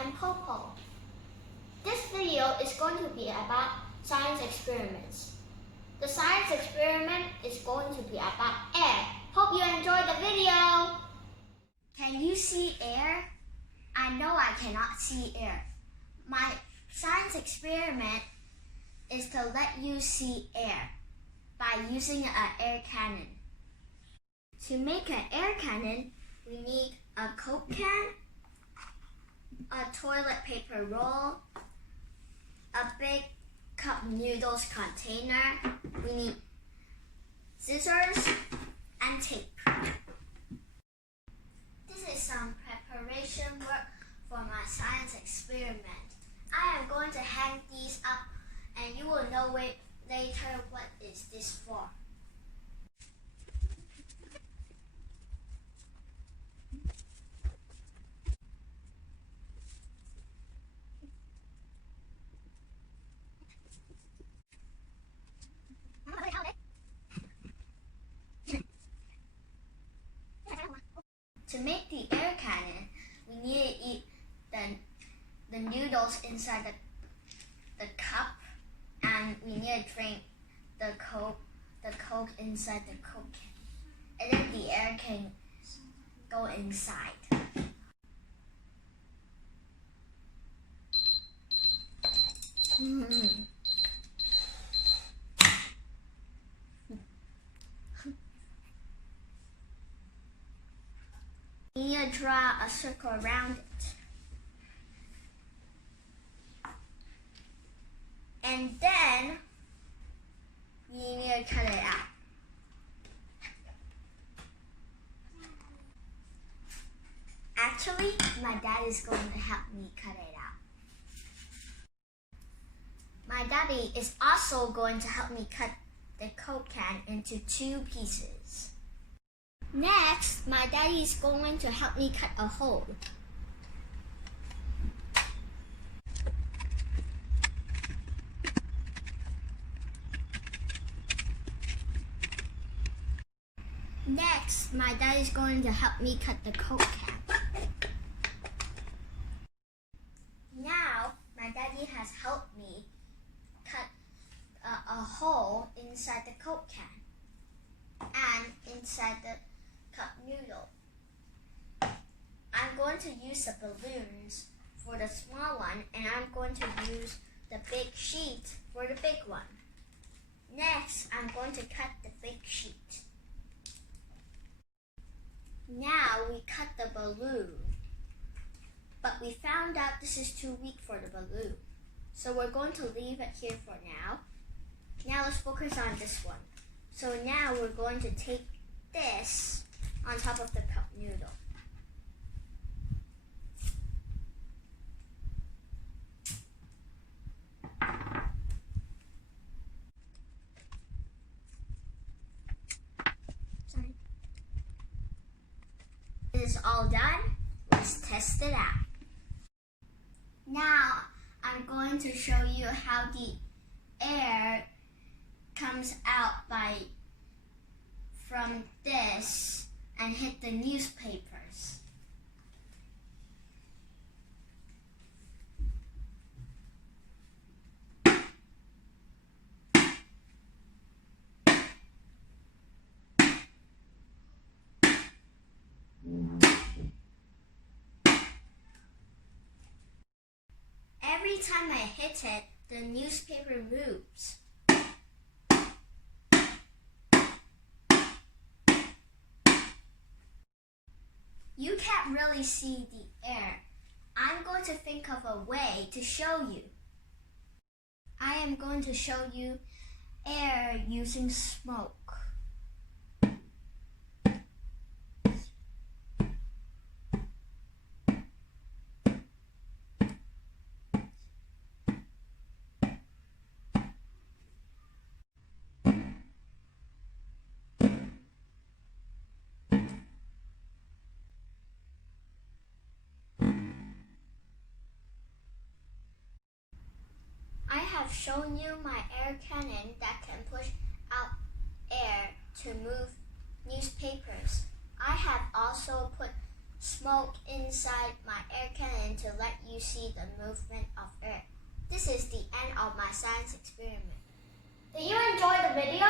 I'm Popo. This video is going to be about science experiments. The science experiment is going to be about air. Hope you enjoy the video. Can you see air? I know I cannot see air. My science experiment is to let you see air by using an air cannon. To make an air cannon, we need a Coke can, a toilet paper roll, a big cup noodles container. We need scissors and tape. This is some preparation work for my science experiment. I am going to hang these up and you will know later what is this for. To make the air cannon, we need to eat the noodles inside the cup, and we need to drink the Coke inside the Coke can. And then the air can go inside. You need to draw a circle around it. And then you need to cut it out. Actually, my dad is going to help me cut it out. My daddy is also going to help me cut the Coke can into 2 pieces. Next, my daddy is going to help me cut a hole. Next, my daddy is going to help me cut the Coke can. Now, my daddy has helped me cut a hole inside the Coke can and inside the cup noodle. I'm going to use the balloons for the small one, and I'm going to use the big sheet for the big one. Next, I'm going to cut the big sheet. Now we cut the balloon, but we found out this is too weak for the balloon, so we're going to leave it here for now. Now let's focus on this one. So now we're going to take this on top of the cup noodle. Sorry. It is all done. Let's test it out. Now I'm going to show you how the air comes out from this and hit the newspapers. Every time I hit it, the newspaper moves. You can't really see the air. I'm going to think of a way to show you. I am going to show you air using smoke. I have shown you my air cannon that can push out air to move newspapers. I have also put smoke inside my air cannon to let you see the movement of air. This is the end of my science experiment. Did you enjoy the video?